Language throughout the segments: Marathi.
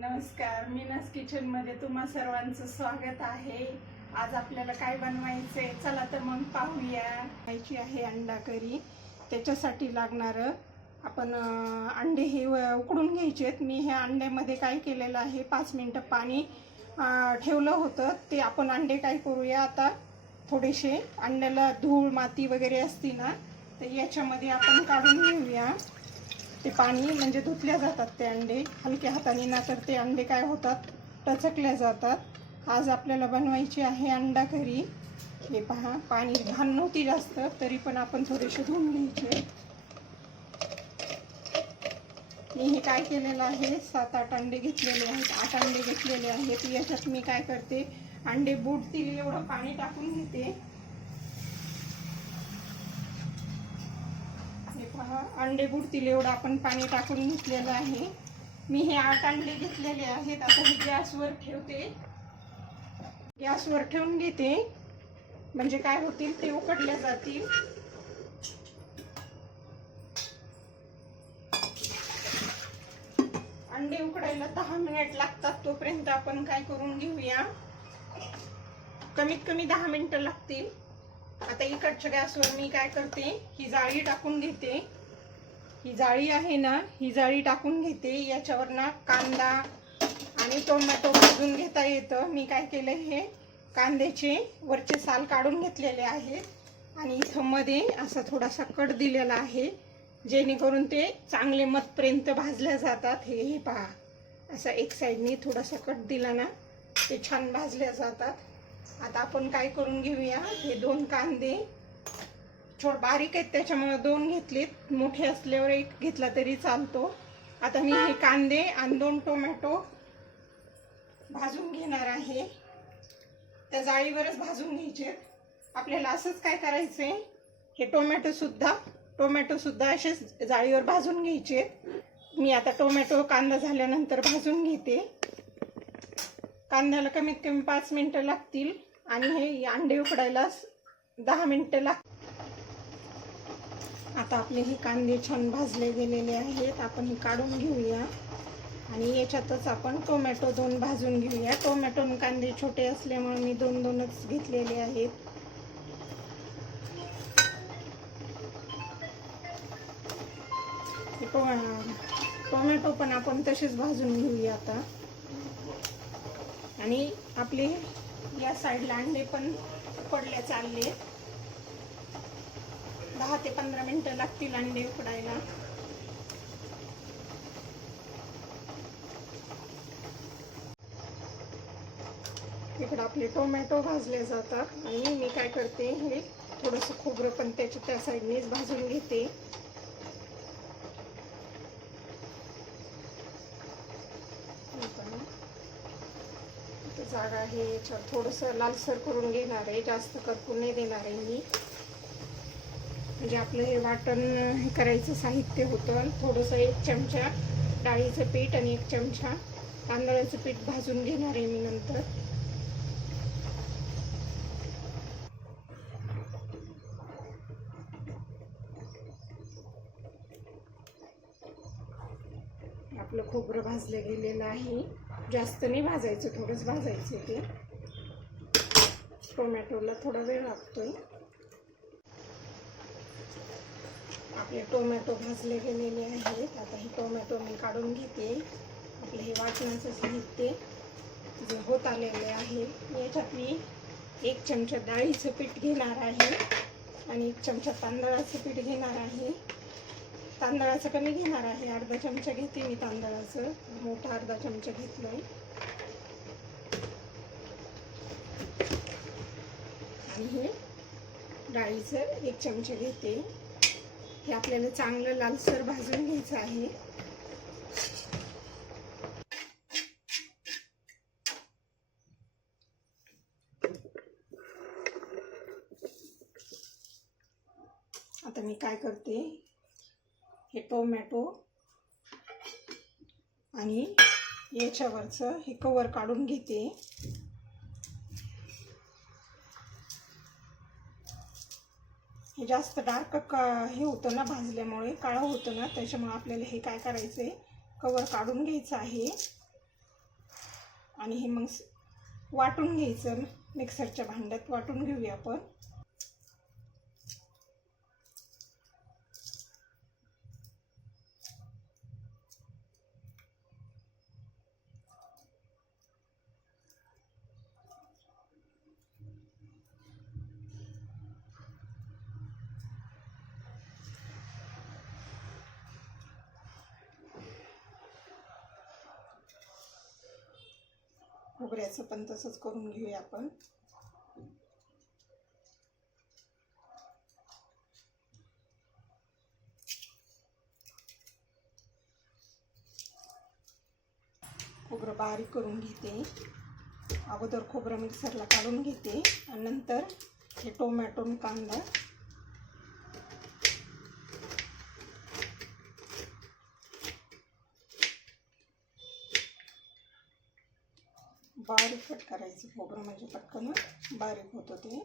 नमस्कार मीनास किचनमध्ये तुम्हा सर्वांचं स्वागत आहे. आज आपल्याला काय बनवायचं आहे चला तर मग पाहूया. खायची आहे अंडा करी त्याच्यासाठी लागणारं आपण अंडे हे व- उकडून घ्यायचे आहेत. मी हे अंड्यामध्ये काय केलेलं आहे पाच मिनटं पाणी ठेवलं होतं. ते आपण अंडे काय करूया आता? थोडेसे. अंड्याला धूळ माती वगैरे असती ना तर याच्यामध्ये आपण काढून घेऊया. ते पाणी म्हणजे धुतल्या जातात ते अंडे. हलक्या हाताने ना तर ते अंडे काय होतात? टचकल्या जातात. आज आपल्याला बनवायची आहे अंडा करी हे पहा पाणी घाण नव्हती जास्त तरी पण आपण थोडेसे धुवून घ्यायचे. मी हे काय केलेलं आहे? सात आठ अंडे घेतलेले आहेत. आठ अंडे घेतलेले आहेत. याच्यात मी काय करते? अंडे बुडतील एवढं पाणी टाकून घेते. अंडे बुडतील एवढं आपण पाणी टाकून घेतलेलं आहे. मी हे आठ अंडे घेतलेले आहेत आता हे गॅसवर ठेवते. गॅसवर ठेवून घेते. म्हणजे काय होतील ते उकडले जातील. अंडे उकडायला दहा मिनिट लागतात तोपर्यंत आपण काय करून घेऊया? कमीत कमी दहा मिनिटं लागतील. आता इकडच्या गॅसवर मी काय करते ही जाळी टाकून घेते. ही जाळी आहे ना ही जाळी टाकून घेते. याच्यावर ना कांदा आणि टोमॅटो भाजून घेता येतं. मी काय केलं हे कांद्याचे वरचे साल काढून घेतलेले आहेत. आणि इथं मध्ये असा थोडासा कट दिलेला आहे जेणेकरून ते चांगले मतपर्यंत भाजल्या जातात. हे हे पहा. असा एक साईडनी थोडासा कट दिला ना ते छान भाजल्या जातात. आता आपण काय करून घेऊया? हे दोन कांदे छोट बारीक आहेत त्याच्यामुळे दोन घेतलेत. मोठे असल्यावर एक घेतला तरी चालतो. आता मी हे कांदे आणि दोन टोमॅटो भाजून घेणार आहे. त्या जाळीवरच भाजून घ्यायचे. आपल्याला असंच काय करायचंय? हे टोमॅटो सुद्धा टोमॅटो सुद्धा असेच जाळीवर भाजून घ्यायचे. मी आता टोमॅटो कांदा झाल्यानंतर भाजून घेते. कांद्याला कमीत कमी पाच मिनिटं लागतील आणि हे अंडे उकडायला दहा मिनिटं लाग आता आपले हे कांदे छान भाजले गेलेले आहेत. आपण हे काढून घेऊया. आणि याच्यातच आपण टोमॅटो दोन भाजून घेऊया. टोमॅटो आणि कांदे छोटे असल्यामुळे मी दोन दोनच घेतलेले आहेत. टोमॅटो पण आपण तसेच भाजून घेऊया आता. आणि आपले या साईडला अंडे पण पडले चालले दहा ते पंधरा मिनटं लागतील अंडे उकडायला. इकडं आपले टोमॅटो भाजले जातात. आणि मी काय करते हे थोडंसं खोबरं पण त्याच्या त्या साईडनेच भाजून घेते. जागा आहे याच्यावर थोडंसं लालसर करून घेणार आहे. जास्त करपून नाही देणार आहे मी. म्हणजे आपलं हे वाटण हे करायचं साहित्य होतं. थोडंसं एक चमचा डाळीचं पीठ आणि एक चमचा तांदळाचं पीठ भाजून घेणार आहे मी नंतर. आपलं खोबरं भाजलं गेलेलं आहे. जास्त नाही भाजायचं थोडंच भाजायचं ते. टोमॅटोला थोडा वेळ लागतोय. आपले टोमॅटो भाजले गेलेले आहेत. आता हे टोमॅटो मी काढून घेते. आपलं हे वाचनाचं साहित्य जे होत आलेले आहे याच्यात मी एक चमचा डाळीचं पीठ घेणार आहे आणि एक चमचा तांदळाचं पीठ घेणार आहे. तांदळाचं कमी घेणार आहे. अर्धा चमचा घेते मी तांदळाचं. मोठा अर्धा चमचा घेतलाय. आणि हे डाळीचं एक चमचा घेते. हे आपल्याला चांगलं लालसर भाजून घ्यायचं आहे. आता मी काय करते हे टोमॅटो आणि याच्यावरचं हे कवर काढून घेते. जास्त डार्क का हे होतं ना भाजल्यामुळे काळं होतं ना त्याच्यामुळे आपल्याला हे काय करायचं आहे कवर काढून घ्यायचं आहे. आणि हे मग वाटून घ्यायचं मिक्सरच्या भांड्यात वाटून घेऊया आपण. खोबऱ्याचं पण तसंच करून घेऊया आपण. खोबरं बारीक करून घेते. अगोदर खोबरं मिक्सरला काढून घेते आणि नंतर हे टोमॅटो आणि कांदा बारीक करायचं खोबरं म्हणजे पटकन. बारीक होतं ते.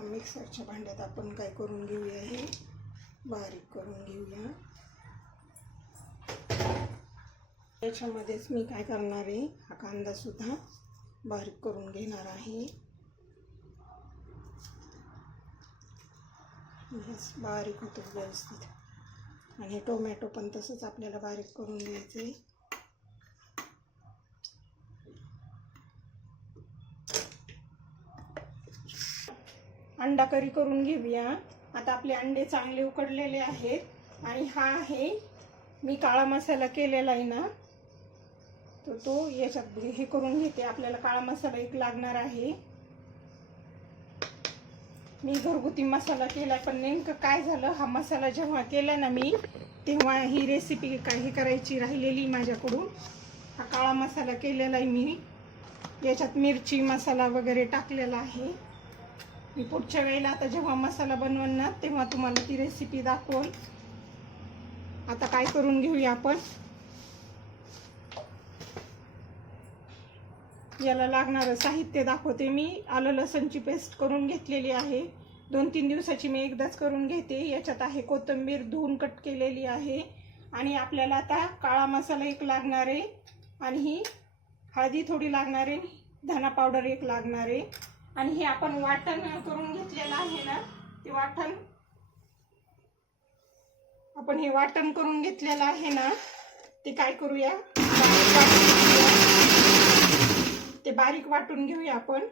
मिक्सरच्या भांड्यात आपण काय करून घेऊया हे? बारीक करून घेऊया. याच्यामध्येच मी काय करणार आहे हा कांदासुद्धा बारीक करून घेणार आहे. बस बारीक होतो व्यवस्थित. आणि टोमॅटो पण तसंच आपल्याला बारीक करून घ्यायचं आहे अंडा करी करून घेऊया. आता आपले अंडे चांगले उकडलेले आहेत. आणि हा आहे मी काळा मसाला केलेला आहे ना तर तो याच्यात हे करून घेते. आपल्याला काळा मसाला एक लागणार आहे. मी घरगुती मसाला केला पण नेमकं काय झालं हा मसाला जेव्हा केला ना मी तेव्हा ही रेसिपी काय हे करायची राहिलेली माझ्याकडून. हा काळा मसाला केलेला आहे मी. याच्यात मिरची मसाला वगैरे टाकलेला आहे. मी पुढच्या वेळेला आता जेव्हा मसाला बनवण ना तेव्हा तुम्हाला ती रेसिपी दाखवल आता काय करून घेऊया आपण? याला लागणारं साहित्य दाखवते मी. आलं लसणची पेस्ट करून घेतलेली आहे. दोन तीन दिवसाची मी एकदाच करून घेते. याच्यात आहे कोथिंबीर धुवून कट केलेली आहे. आणि आपल्याला आता काळा मसाला एक लागणार आहे आणि ही हळदी थोडी लागणार आहे धना पावडर एक लागणार आहे. आणि हे आपण वाटण करून घेतलेलं आहे ना ते वाटण. आपण हे वाटण करून घेतलेलं आहे ना ते काय करूया? बारीक ते बारीक वाटून घेऊया आपण.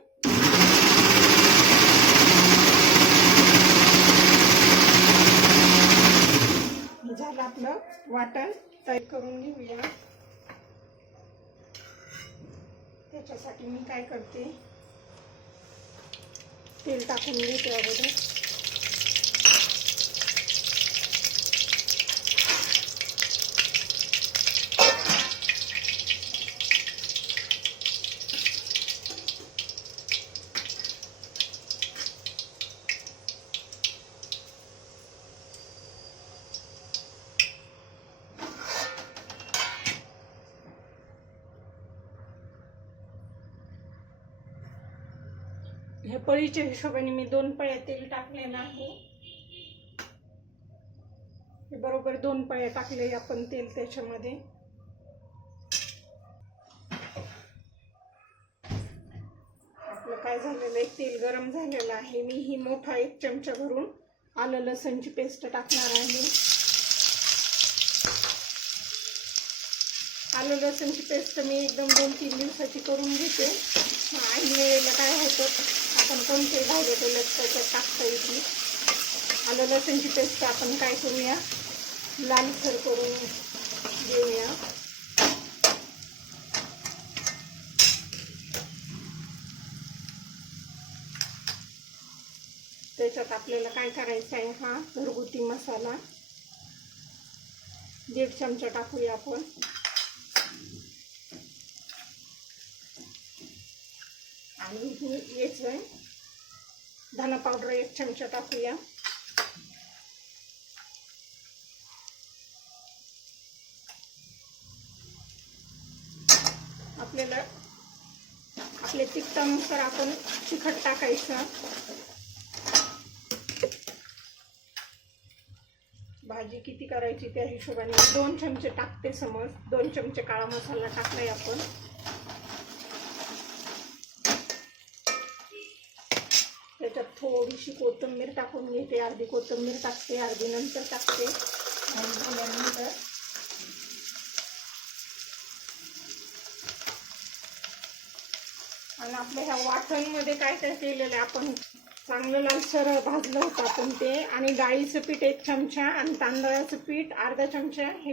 हे झालं आपलं वाटण. तयार करून घेऊया. त्याच्यासाठी मी काय करते? तेल टाकून घेते अगोदर ह्या पळीच्या हिशोबाने मी दोन पळ्या तेल टाकलेलं आहे हे बरोबर दोन पळ्या टाकले आपण तेल त्याच्यामध्ये. आपलं काय झालेलं आहे? तेल गरम झालेलं आहे. मी ही मोठा एक चमचा भरून आलं लसणची पेस्ट टाकणार आहे. आलं लसणची पेस्ट मी एकदम दोन तीन दिवसाची करून घेते. ऐन वेळेला काय होतं? आपण कोणते भाजी केलं त्याच्यात टाकता येते आलं लसणची पेस्ट आपण काय करूया? लालसर करून घेऊया. त्याच्यात आपल्याला काय करायचं आहे हा? घरगुती मसाला. दीड चमचा टाकूया आपण. आणि ही आहे धना पावडर एक चमचा टाकूया. आपल्याला आपल्या तिखटानुसार आपण चिखट टाकायचं. भाजी किती करायची त्या हिशोबाने दोन चमचे टाकते समज. दोन चमचे काळा मसाला टाकलाय आपण. थोडीशी कोथिंबीर टाकून घेते अर्धी कोथिंबीर टाकते अर्धी नंतर टाकते. आणि झाल्यानंतर आणि आपल्या ह्या वाटणमध्ये काय काय केलेलं आहे आपण चांगलं लालसर भाजलं होतं आपण ते. आणि डाळीचं पीठ एक चमचा आणि तांदळाचं पीठ अर्धा चमचा हे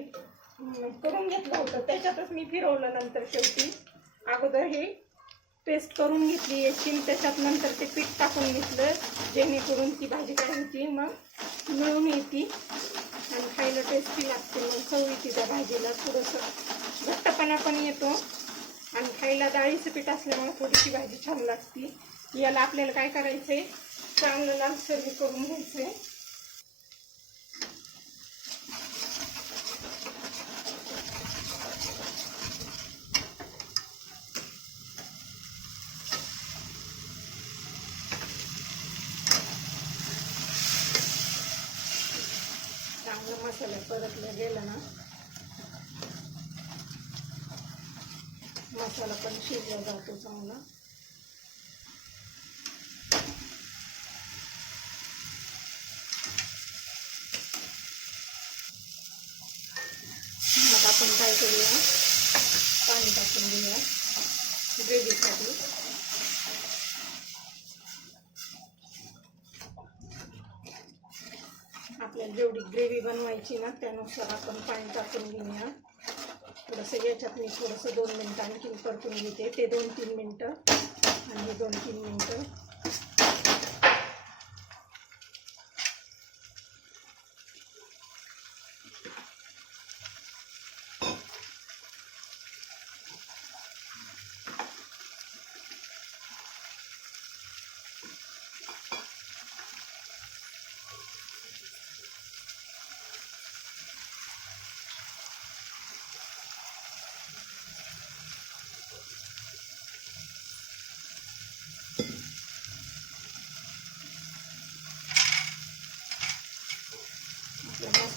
करून घेतलं होतं. त्याच्यातच मी फिरवलं नंतर शेवटी. अगोदर हे पेस्ट करून घेतली याची त्याच्यात नंतर ते पीठ टाकून घेतलं जेणेकरून ती भाजी काय होती मग मिळून येते. आणि खायला टेस्टी लागते मग चव येते त्या भाजीला थोडंसं. घट्टपणा पण येतो. आणि खायला डाळीचं पीठ असल्यामुळे थोडीशी भाजी छान लागते. याला आपल्याला काय करायचं आहे चांगलं लालसर हे करून घ्यायचं आहे गेलं ना. मसाला पण शिजला जातो चांगला. आता आपण काय करूया? पाणी टाकून घेऊया. ग्रेव्हीसाठी. आपल्याला जेवढी ग्रेव्ही बनवायची ना त्यानुसार आपण पाणी टाकून घेऊया. थोडंसं याच्यात मी थोडंसं दोन मिनटं आणखीन परतून घेते. ते दोन तीन मिनटं आणि दोन तीन मिनटं.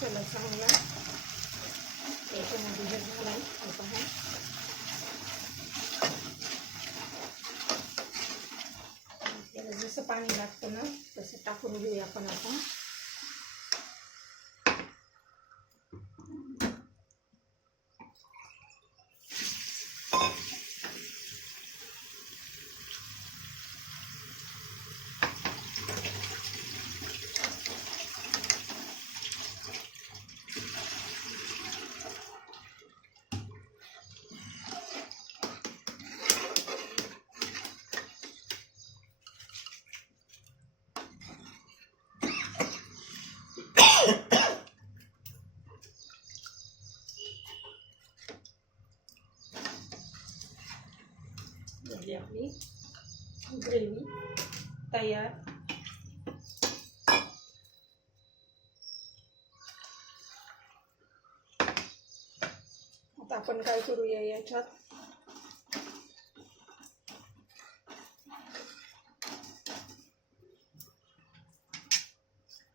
आपला चांगला त्याच्यामध्ये जर झाला हे पहा आपल्याला जसं पाणी लागतं ना तसं टाकून घेऊया आपण आता झाली आपली ग्रेव्ही तयार आता आपण काय करूया याच्यात?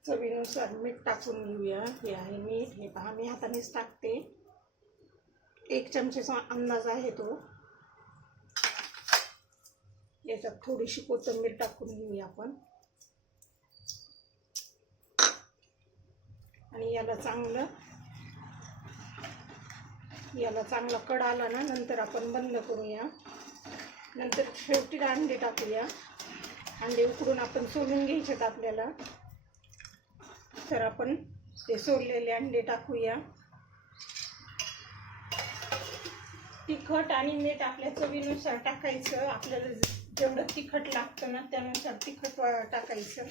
चवीनुसार मीठ टाकून घेऊया. हे आहे मीठ. हे पहा मी हातानेच टाकते. एक चमचेचा अंदाज आहे तो. याच्यात थोडीशी कोथिंबीर टाकून घेऊया आपण. आणि याला चांगलं याला चांगला कड आला ना नंतर आपण बंद करूया. नंतर शेवटी अंडे टाकूया. अंडे उकडून आपण सोलून घ्यायचेत आपल्याला. तर आपण ते सोललेले अंडे टाकूया. तिखट आणि मीठ आपल्या चवीनुसार टाकायचं. आपल्याला जेवढं तिखट लागतं ना त्यानुसार तिखट टाकायचं.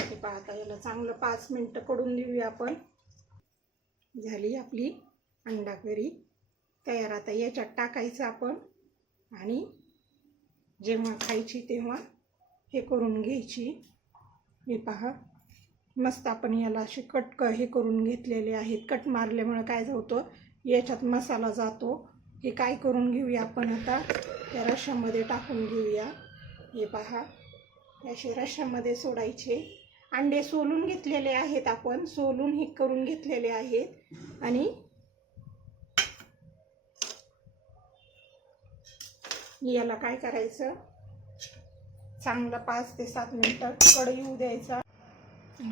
हे पाहता याला चांगलं पाच मिनटं कडून देऊया आपण. झाली आपली अंडा करी. तयार आता याच्यात टाकायचं आपण. आणि जेव्हा खायची तेव्हा हे करून घ्यायची. हे पहा. मस्त आपण याला असे कट क हे करून घेतलेले आहेत. कट मारल्यामुळे काय होतं? याच्यात मसाला जातो. हे काय करून घेऊया आपण आता? त्या रश्यामध्ये टाकून घेऊया. हे पहा. असे रश्यामध्ये सोडायचे. अंडे सोलून घेतलेले आहेत आपण. सोलून हे करून घेतलेले आहेत. आणि याला काय करायचं? चांगलं पाच ते सात मिनटं कड येऊ द्यायचा.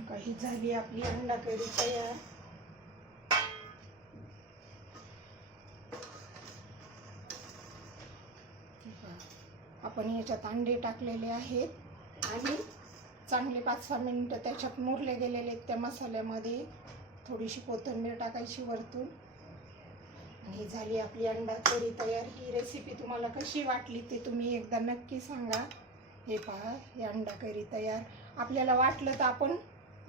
काही झाली आपली अंडा करी तयार. आपण याच्यात अंडे टाकलेले आहेत. आणि चांगले पाच सहा मिनिटं त्याच्यात मुरले गेलेले आहेत त्या मसाल्यामध्ये. थोडीशी कोथिंबीर टाकायची वरतून. ही झाली आपली अंडा कढी तयार. ही रेसिपी तुम्हाला कशी वाटली ते तुम्ही एकदा नक्की सांगा. हे पहा हे अंडा करी तयार. आपल्याला वाटलं तर आपण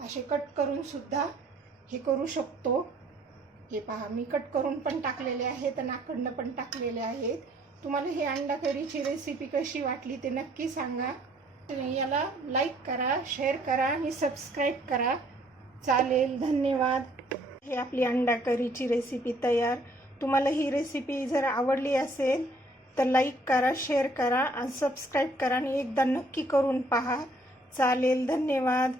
असे कट करून सुद्धा हे करू शकतो. हे पहा मी कट करून पण टाकलेले आहेत नाकडनं पण टाकलेले आहेत. तुम्हाला हे अंडा करीची रेसिपी कशी वाटली ते नक्की सांगा. तुम्ही याला लाईक करा शेअर करा आणि सबस्क्राईब करा. चालेल धन्यवाद. हे आपली अंडा करीची रेसिपी तयार. तुम्हाला ही रेसिपी जर आवडली असेल तर लाईक करा शेअर करा आणि सबस्क्राईब करा आणि एकदा नक्की करून पहा. चालेल धन्यवाद.